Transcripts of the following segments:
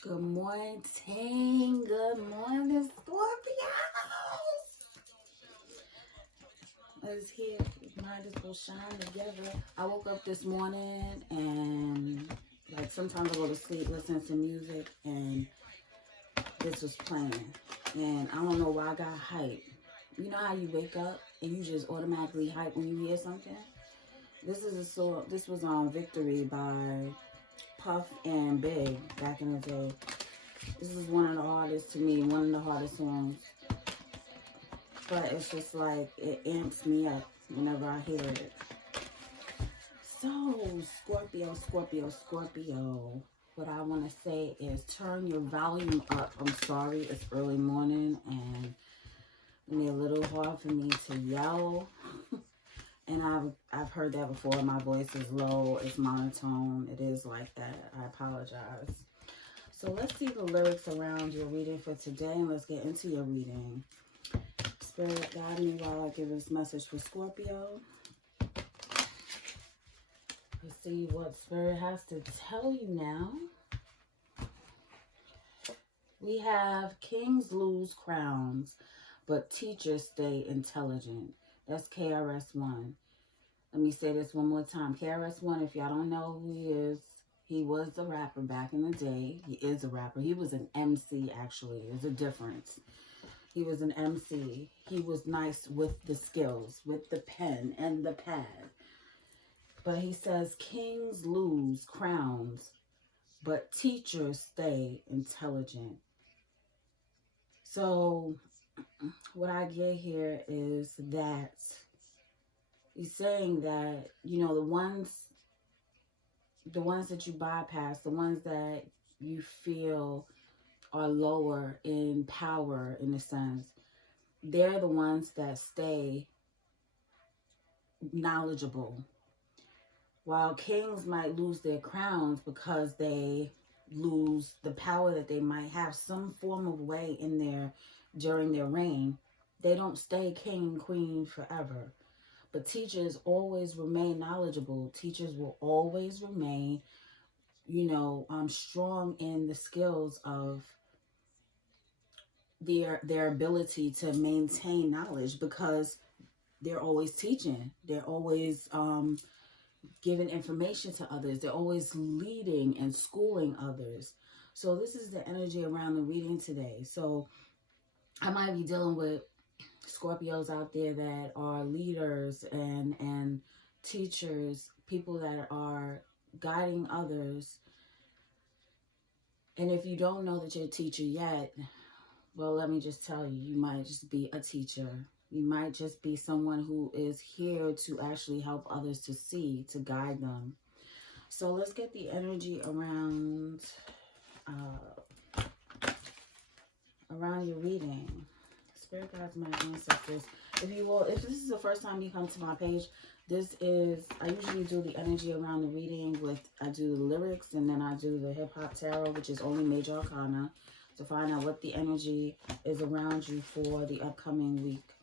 Good morning. Good morning, Scorpios. Let's hear. Might as well shine together. I woke up this morning and like sometimes I go to sleep listening to music and this was playing. And I don't know why I got hype. You know how you wake up and you just automatically hype when you hear something? This is a song. This was on Victory by Puff and Big back in the day. This is one of the hardest to me, one of the hardest songs. But it's just like, it amps me up whenever I hear it. So, Scorpio. What I want to say is turn your volume up. I'm sorry, it's early morning and it's a little hard for me to yell. And I've heard that before. My voice is low, it's monotone. It is like that. I apologize. So let's see the lyrics around your reading for today, and let's get into your reading. Spirit, guide me while I give this message for Scorpio. Let's see what Spirit has to tell you now. We have kings lose crowns, but teachers stay intelligent. That's KRS-One. Let me say this one more time. KRS-One, if y'all don't know who he is, he was a rapper back in the day. He is a rapper. He was an MC, actually. There's a difference. He was an MC. He was nice with the skills, with the pen and the pad. But he says, kings lose crowns, but teachers stay intelligent. So what I get here is that he's saying that, you know, the ones that you bypass, the ones that you feel are lower in power, in a sense, they're the ones that stay knowledgeable. While kings might lose their crowns because they lose the power that they might have some form of way in their during their reign, they don't stay king and queen forever. But teachers always remain knowledgeable. Teachers will always remain, strong in the skills of their ability to maintain knowledge, because they're always teaching. They're always giving information to others. They're always leading and schooling others. So this is the energy around the reading today. So I might be dealing with Scorpios out there that are leaders and teachers, people that are guiding others. And if you don't know that you're a teacher yet, well, let me just tell you, you might just be a teacher. You might just be someone who is here to actually help others to see, to guide them. So let's get the energy around your reading. Spirit guides, my ancestors. If this is the first time you come to my page, I usually do the energy around the reading I do the lyrics, and then I do the hip hop tarot, which is only major arcana, to find out what the energy is around you for the upcoming week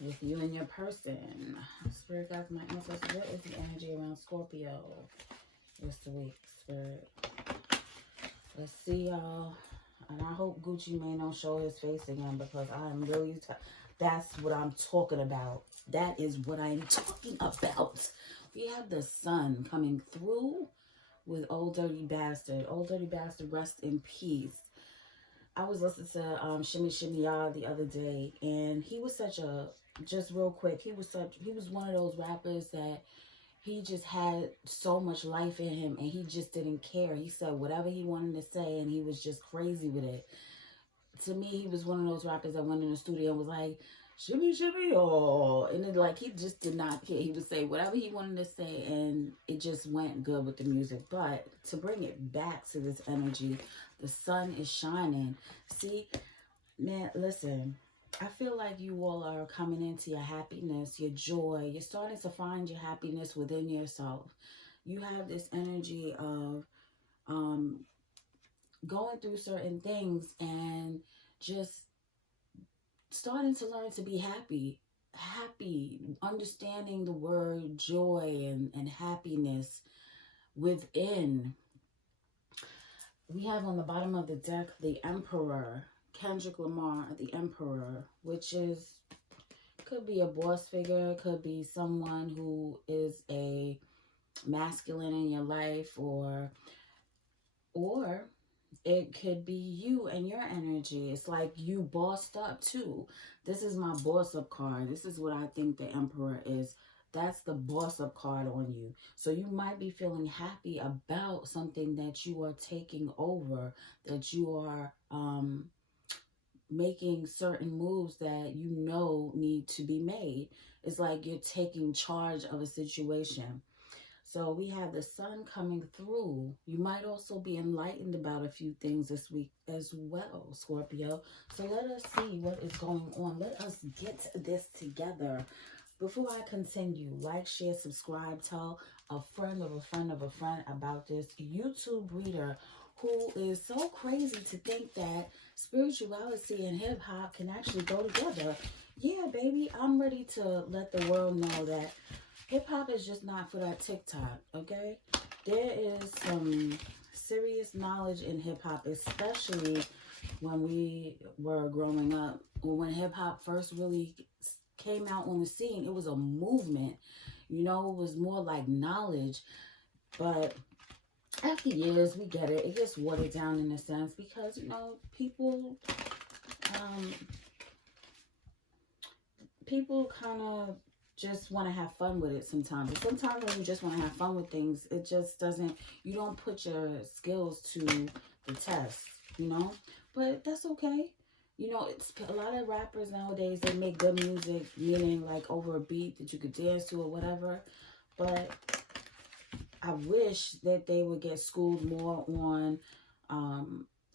with you and your person. Spirit guides, my ancestors, what is the energy around Scorpio this week, Spirit? Let's see, y'all. And I hope Gucci Mane don't show his face again, because I'm really that's what I'm talking about. That is what I'm talking about. We have the sun coming through with Old Dirty Bastard. Old Dirty Bastard, rest in peace. I was listening to Shimmy Shimmy Ya the other day, and he was just real quick, he was one of those rappers that he just had so much life in him, and he just didn't care. He said whatever he wanted to say, and he was just crazy with it. To me, he was one of those rappers that went in the studio and was like, shimmy, shimmy, oh. And then, like, he just did not care. He would say whatever he wanted to say, and it just went good with the music. But to bring it back to this energy, the sun is shining. See, man, listen. I feel like you all are coming into your happiness, your joy. You're starting to find your happiness within yourself. You have this energy of going through certain things and just starting to learn to be happy, understanding the word joy and happiness within. We have on the bottom of the deck the Emperor, Kendrick Lamar, the Emperor, which is, could be a boss figure, could be someone who is a masculine in your life, or it could be you and your energy. It's like you bossed up too. This is my boss up card. This is what I think the Emperor is. That's the boss up card on you. So you might be feeling happy about something that you are taking over, that you are making certain moves that you know need to be made. It's like you're taking charge of a situation. So we have the sun coming through. You might also be enlightened about a few things this week as well, Scorpio. So let us see what is going on. Let us get this together. Before I continue, like, share, subscribe, tell a friend of a friend of a friend about this YouTube reader who is so crazy to think that spirituality and hip hop can actually go together. Yeah, baby, I'm ready to let the world know that hip hop is just not for that TikTok, okay? There is some serious knowledge in hip hop, especially when we were growing up. When hip hop first really came out on the scene, it was a movement. You know, it was more like knowledge. But after years, we get it. It gets watered down in a sense because, you know, um, people kind of just want to have fun with it sometimes. But sometimes when you just want to have fun with things, it just doesn't, you don't put your skills to the test, you know? But that's okay. You know, it's a lot of rappers nowadays, they make good music, meaning like over a beat that you could dance to or whatever. But I wish that they would get schooled more on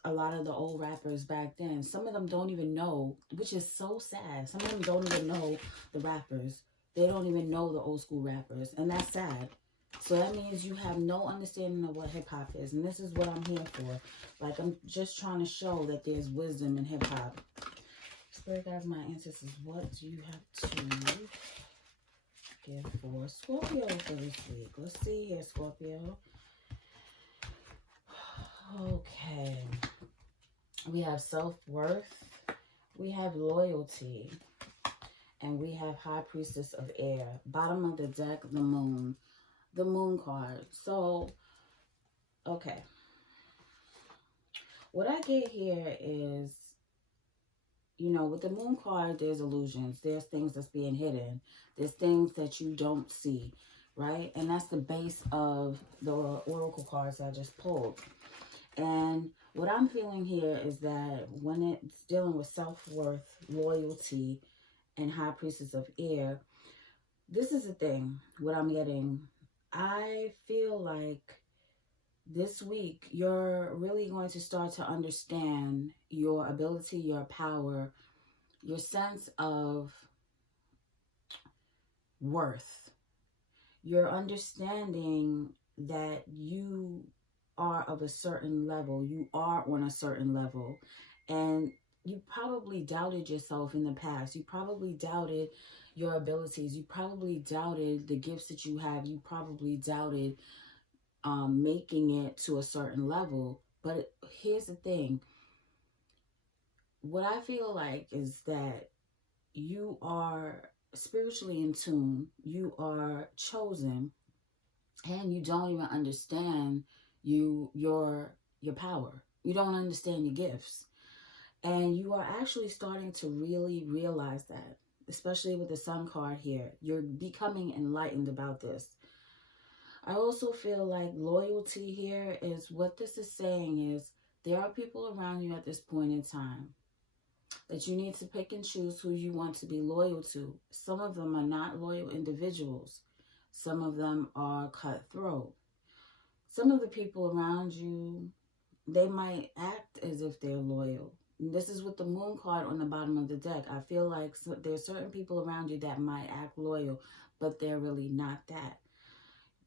a lot of the old rappers back then. Some of them don't even know, which is so sad. Some of them don't even know the rappers. They don't even know the old school rappers, and that's sad. So that means you have no understanding of what hip hop is, and this is what I'm here for. Like, I'm just trying to show that there's wisdom in hip hop. Spirit guides, my ancestors, what do you have to give for Scorpio for this week? Let's see here, Scorpio. Okay. We have self-worth. We have loyalty. And we have High Priestess of Air. Bottom of the deck, the Moon. The Moon card. So, okay. What I get here is, you know, with the Moon card, there's illusions. There's things that's being hidden. There's things that you don't see, right? And that's the base of the oracle cards I just pulled. And what I'm feeling here is that when it's dealing with self-worth, loyalty, and High Priestess of Air, this is the thing, what I'm getting. I feel like this week, you're really going to start to understand your ability, your power, your sense of worth. You're understanding that you are of a certain level. You are on a certain level. And you probably doubted yourself in the past. You probably doubted your abilities. You probably doubted the gifts that you have. You probably doubted making it to a certain level. But here's the thing. What I feel like is that you are spiritually in tune. You are chosen, and you don't even understand your power. You don't understand your gifts. And you are actually starting to really realize that, especially with the Sun card here. You're becoming enlightened about this. I also feel like loyalty here is what this is saying is there are people around you at this point in time that you need to pick and choose who you want to be loyal to. Some of them are not loyal individuals. Some of them are cutthroat. Some of the people around you, they might act as if they're loyal. This is with the Moon card on the bottom of the deck. I feel like there's certain people around you that might act loyal, but they're really not that.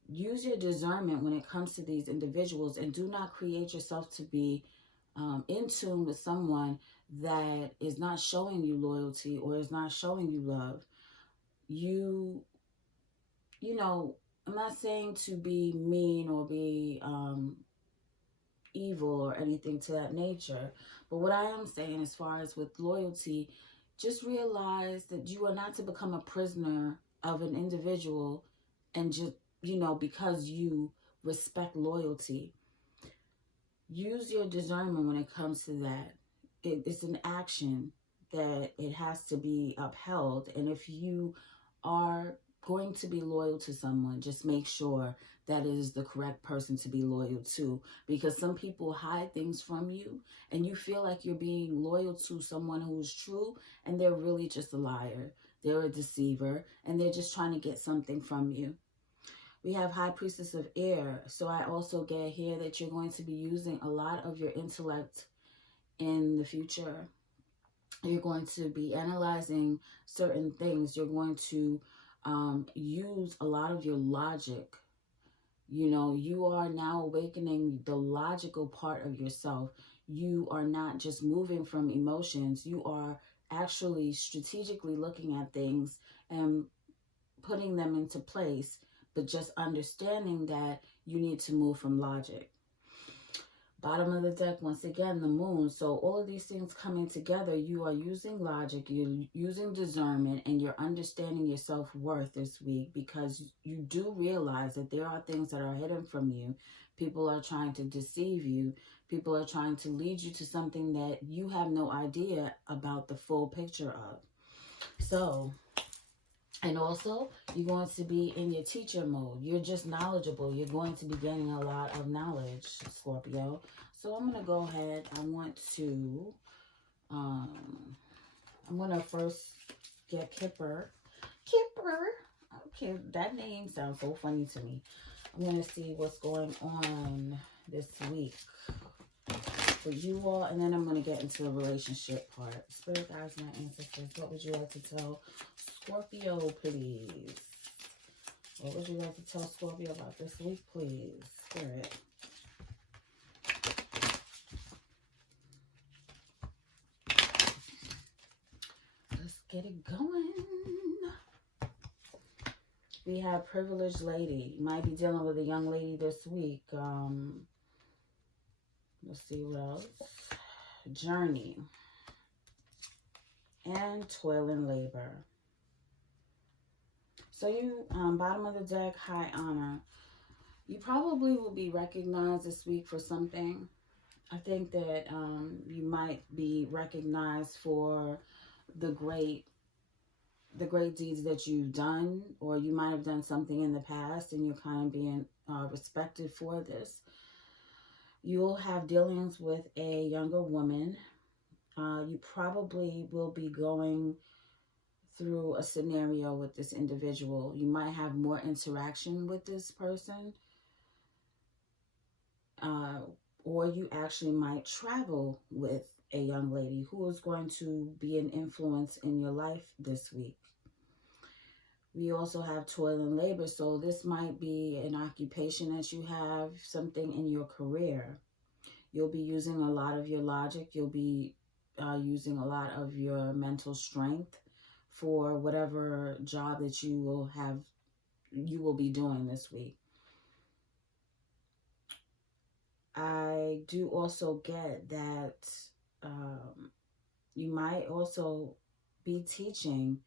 Use your discernment when it comes to these individuals, and do not create yourself to be in tune with someone that is not showing you loyalty or is not showing you love. You know, I'm not saying to be mean or be, evil or anything to that nature. But what I am saying, as far as with loyalty, just realize that you are not to become a prisoner of an individual and just, you know, because you respect loyalty. Use your discernment when it comes to that. It's an action that it has to be upheld. And if you are going to be loyal to someone, just make sure that it is the correct person to be loyal to. Because some people hide things from you and you feel like you're being loyal to someone who's true, and they're really just a liar. They're a deceiver, and they're just trying to get something from you. We have High Priestess of Air. So I also get here that you're going to be using a lot of your intellect in the future. You're going to be analyzing certain things. You're going to use a lot of your logic. You know, you are now awakening the logical part of yourself. You are not just moving from emotions. You are actually strategically looking at things and putting them into place, but just understanding that you need to move from logic. Bottom of the deck, once again, the moon. So all of these things coming together, you are using logic, you're using discernment, and you're understanding your self-worth this week, because you do realize that there are things that are hidden from you. People are trying to deceive you. People are trying to lead you to something that you have no idea about the full picture of. So, and also, you're going to be in your teacher mode. You're just knowledgeable. You're going to be gaining a lot of knowledge, Scorpio. So I'm going to go ahead. I'm going to first get Kipper. Kipper. Okay, that name sounds so funny to me. I'm going to see what's going on this week for you all, and then I'm going to get into the relationship part. Spirit guides, my ancestors, what would you like to tell Scorpio, please? What would you like to tell Scorpio about this week, please? Spirit. Let's get it going. We have Privileged Lady. You might be dealing with a young lady this week. Let's see what else. Journey. And Toil and Labor. So you, bottom of the deck, High Honor. You probably will be recognized this week for something. I think that you might be recognized for the great deeds that you've done, or you might have done something in the past and you're kind of being respected for this. You'll have dealings with a younger woman. You probably will be going through a scenario with this individual. You might have more interaction with this person. Or you actually might travel with a young lady who is going to be an influence in your life this week. We also have Toil and Labor. So this might be an occupation that you have, something in your career. You'll be using a lot of your logic. You'll be using a lot of your mental strength for whatever job that you will be doing this week. I do also get that you might also be teaching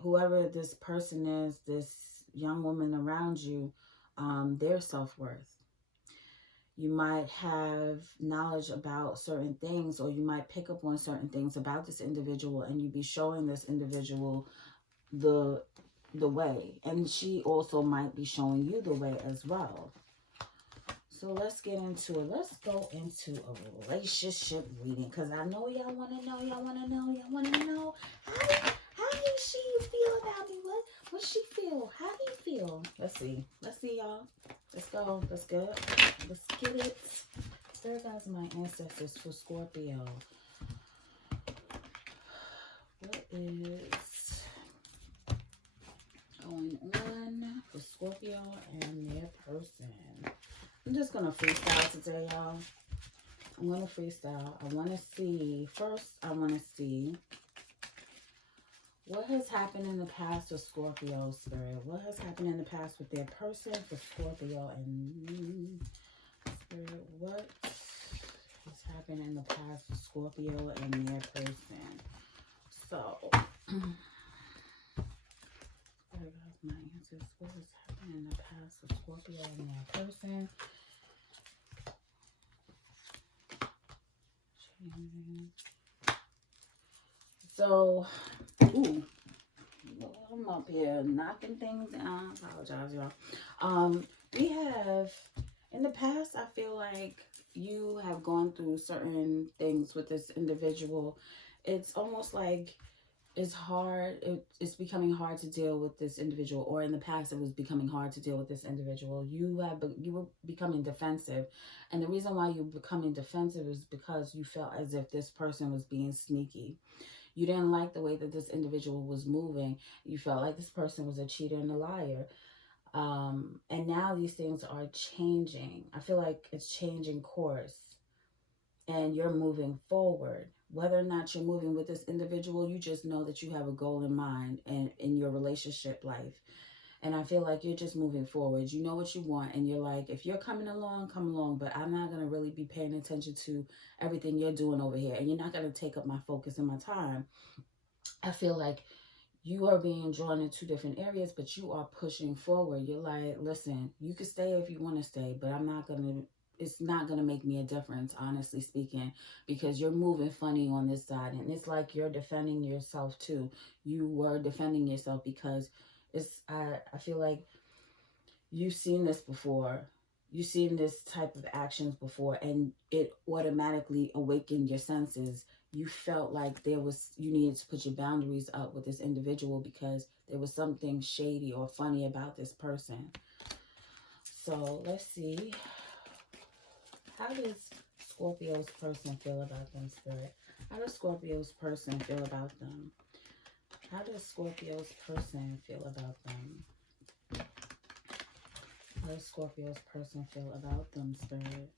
whoever this person is, this young woman around you, their self-worth. You might have knowledge about certain things, or you might pick up on certain things about this individual, and you be showing this individual the way. And she also might be showing you the way as well. So let's get into it. Let's go into a relationship reading, because I know y'all want to know. Y'all want to know. Y'all want to know. How does she feel about me? What she feel? How do you feel? Let's see. Let's see, y'all. Let's go. Let's go. Let's get it. Spirit guides, my ancestors, for Scorpio. What is going on for Scorpio and their person? I'm just going to freestyle today, y'all. I'm going to freestyle. I want to see what has happened in the past with Scorpio, Spirit. What has happened in the past with their person for Scorpio and Spirit? What happened in the past with Scorpio and their person. So, my answers. What has happened in the past with Scorpio and their person? So, ooh, I'm up here knocking things down. I apologize, y'all. We have, in the past, I feel like you have gone through certain things with this individual. It's almost like it's hard. It's becoming hard to deal with this individual, or in the past, it was becoming hard to deal with this individual. You were becoming defensive, and the reason why you were becoming defensive is because you felt as if this person was being sneaky. You didn't like the way that this individual was moving. You felt like this person was a cheater and a liar. And now these things are changing. I feel like it's changing course and you're moving forward. Whether or not you're moving with this individual, you just know that you have a goal in mind and in your relationship life. And I feel like you're just moving forward. You know what you want. And you're like, if you're coming along, come along. But I'm not going to really be paying attention to everything you're doing over here. And you're not going to take up my focus and my time. I feel like you are being drawn in two different areas, but you are pushing forward. You're like, listen, you can stay if you want to stay, but it's not going to make me a difference, honestly speaking, because you're moving funny on this side. And it's like you're defending yourself too. You were defending yourself because I feel like you've seen this before. You've seen this type of actions before, and it automatically awakened your senses. You felt like you needed to put your boundaries up with this individual because there was something shady or funny about this person. So let's see. How does Scorpio's person feel about them, Spirit? How does Scorpio's person feel about them? How does Scorpio's person feel about them? How does Scorpio's person feel about them, Spirit?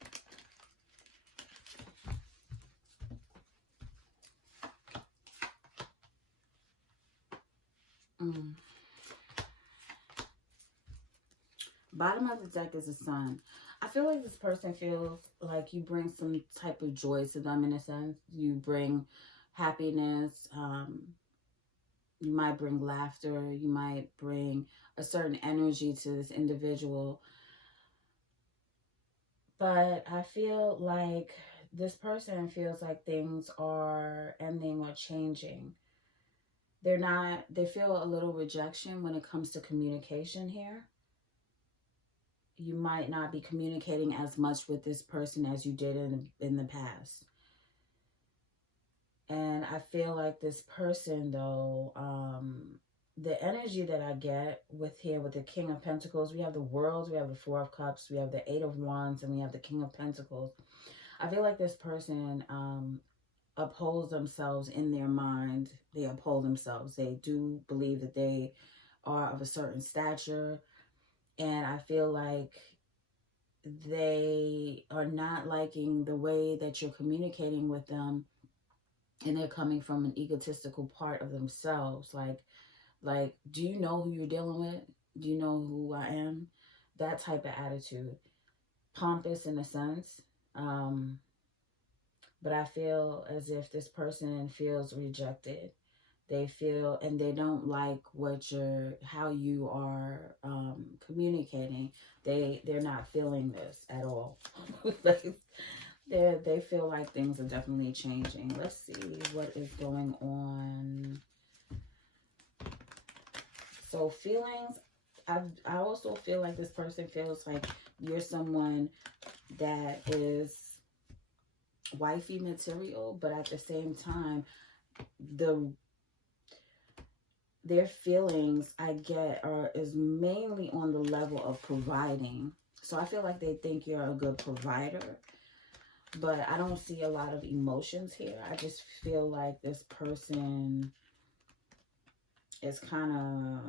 Bottom of the deck is the Sun. I feel like this person feels like you bring some type of joy to them in a sense. You bring happiness. You might bring laughter. You might bring a certain energy to this individual. But I feel like this person feels like things are ending or changing. They feel a little rejection when it comes to communication here. You might not be communicating as much with this person as you did in the past. And I feel like this person, though, the energy that I get with the King of Pentacles, we have the World, we have the Four of Cups, we have the Eight of Wands, and we have the King of Pentacles. I feel like this person upholds themselves in their mind. They uphold themselves. They do believe that they are of a certain stature. And I feel like they are not liking the way that you're communicating with them. And they're coming from an egotistical part of themselves. Like, do you know who you're dealing with? Do you know who I am? That type of attitude. Pompous in a sense. But I feel as if this person feels rejected. They feel, and they don't like how you are communicating. They're not feeling this at all. They feel like things are definitely changing. Let's see what is going on. So feelings, I also feel like this person feels like you're someone that is wifey material, but at the same time, their feelings I get is mainly on the level of providing. So I feel like they think you're a good provider, but I don't see a lot of emotions here. I just feel like this person is kind of,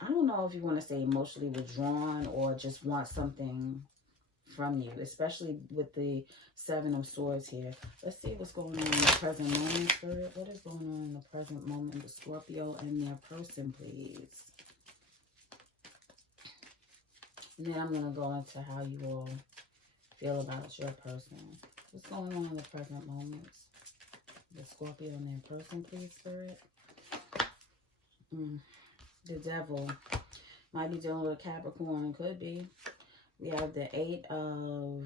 I don't know if you want to say emotionally withdrawn or just want something from you, especially with the Seven of Swords here. Let's see what's going on in the present moment, Spirit. What is going on in the present moment with Scorpio and their person, please? And then I'm going to go into how you all feel about your person. What's going on in the present moments? The Scorpio and their person, please, Spirit. The Devil. Might be dealing with Capricorn. Could be. We have the Eight of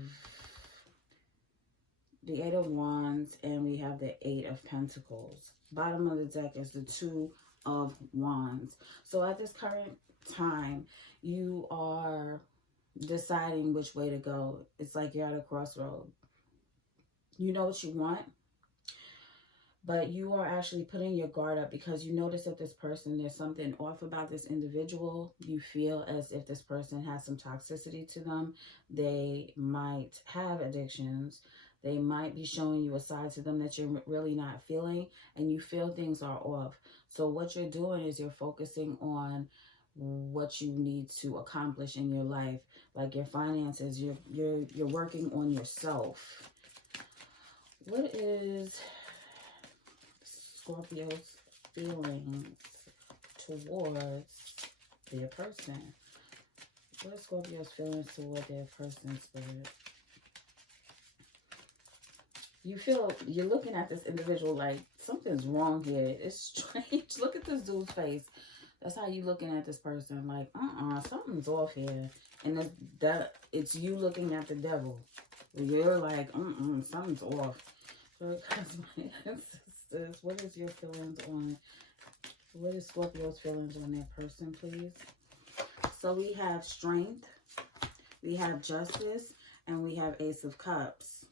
Wands, and we have the Eight of Pentacles. Bottom of the deck is the Two of Wands. So at this current time, you are deciding which way to go. It's like you're at a crossroad. You know what you want, but you are actually putting your guard up because you notice that this person, there's something off about this individual. You feel as if this person has some toxicity to them. They might have addictions. They might be showing you a side to them that you're really not feeling, and you feel things are off. So what you're doing is you're focusing on what you need to accomplish in your life, like your finances. You're working on yourself. What is Scorpio's feelings towards their person? What are Scorpio's feelings toward their person, Spirit? You feel, you're looking at this individual like something's wrong here. It's strange. Look at this dude's face. That's how you looking at this person. Like, something's off here. And it's you looking at the devil. You're like, something's off. So, my ancestors, what is your feelings on, what is Scorpio's feelings on their person, please? So we have Strength, we have Justice, and we have Ace of Cups.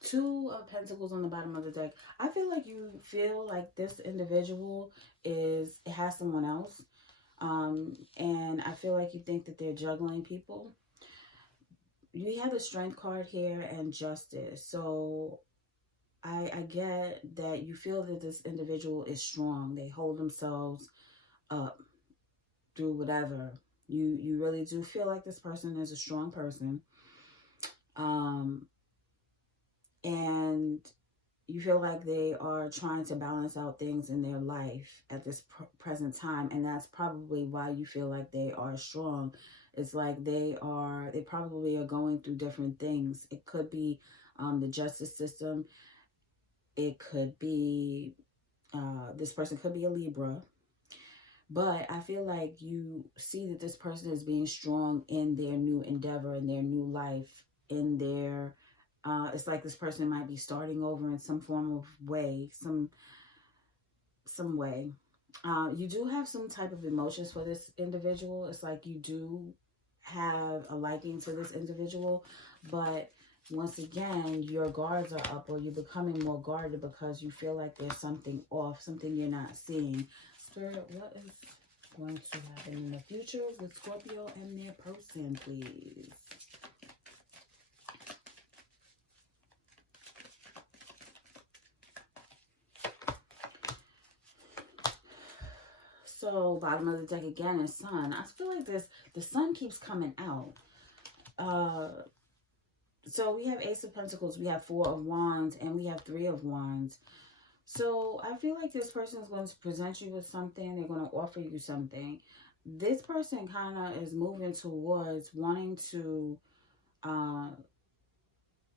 Two of Pentacles on the bottom of the deck. I feel like you feel like this individual has someone else. And I feel like you think that they're juggling people. You have the Strength card here and Justice. So I get that you feel that this individual is strong. They hold themselves up through whatever. You really do feel like this person is a strong person. And you feel like they are trying to balance out things in their life at this present time. And that's probably why you feel like they are strong. It's like they probably are going through different things. It could be the justice system. It could be, this person could be a Libra. But I feel like you see that this person is being strong in their new endeavor, in their new life, in their... it's like this person might be starting over in some form of way, some way. You do have some type of emotions for this individual. It's like you do have a liking for this individual, but once again, your guards are up, or you're becoming more guarded because you feel like there's something off, something you're not seeing. Spirit, what is going to happen in the future with Scorpio and their person, please? So, bottom of the deck again is Sun. I feel like the Sun keeps coming out. So we have Ace of Pentacles, we have Four of Wands, and we have Three of Wands. So I feel like this person is going to present you with something. They're going to offer you something. This person kind of is moving towards wanting to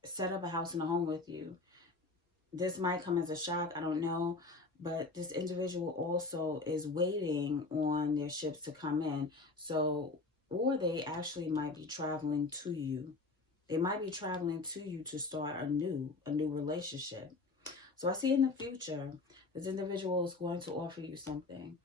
set up a house and a home with you. This might come as a shock, I don't know. But this individual also is waiting on their ships to come in. So, or they actually might be traveling to you. They might be traveling to you to start a new relationship. So I see in the future, this individual is going to offer you something.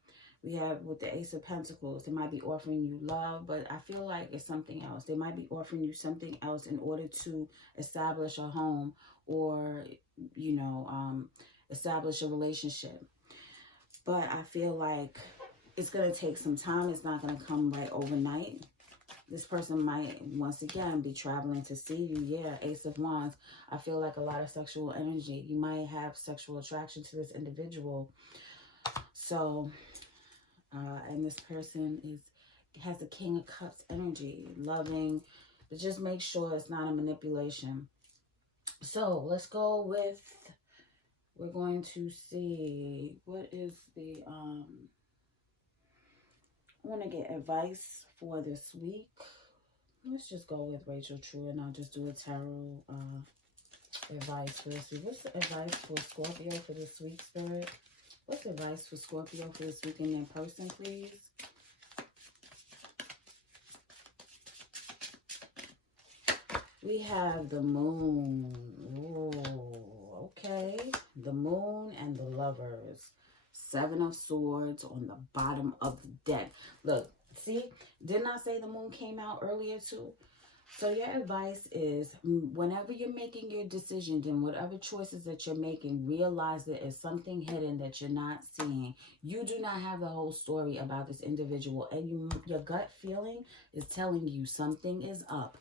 We have with the Ace of Pentacles, they might be offering you love, but I feel like it's something else. They might be offering you something else in order to establish a home, or, you know, establish a relationship. But I feel like it's going to take some time. It's not going to come right overnight. This person might, once again, be traveling to see you. Yeah, Ace of Wands. I feel like a lot of sexual energy. You might have sexual attraction to this individual. So, and this person has the King of Cups energy. Loving. But just make sure it's not a manipulation. So, let's go with... We're going to see what is the... I want to get advice for this week. Let's just go with Rachel True, and I'll just do a tarot Advice for this week. What's the advice for Scorpio for this week, Spirit? What's the advice for Scorpio for this week in person, please? We have the moon. Ooh, okay. The moon and the lovers. 7 of Swords on the bottom of the deck. Look, see? Didn't I say the moon came out earlier too? So your advice is whenever you're making your decisions and whatever choices that you're making, realize there is something hidden that you're not seeing. You do not have the whole story about this individual, and your gut feeling is telling you something is up.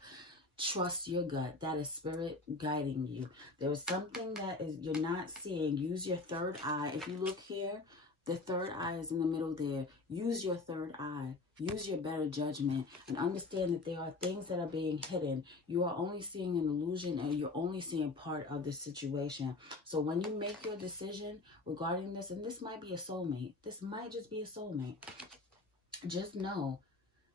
Trust your gut. That is spirit guiding you. There is something that is you're not seeing. Use your third eye. If you look here, the third eye is in the middle there. Use your third eye. Use your better judgment and understand that there are things that are being hidden. You are only seeing an illusion and you're only seeing part of the situation. So when you make your decision regarding this, and this might be a soulmate. This might just be a soulmate. Just know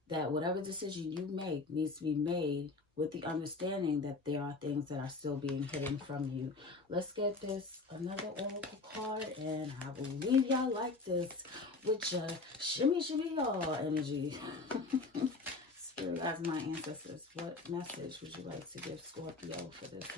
that whatever decision you make needs to be made with the understanding that there are things that are still being hidden from you. Let's get this another oracle card, and I believe y'all like this with your shimmy y'all energy. Spirit guides, my ancestors, what message would you like to give Scorpio for this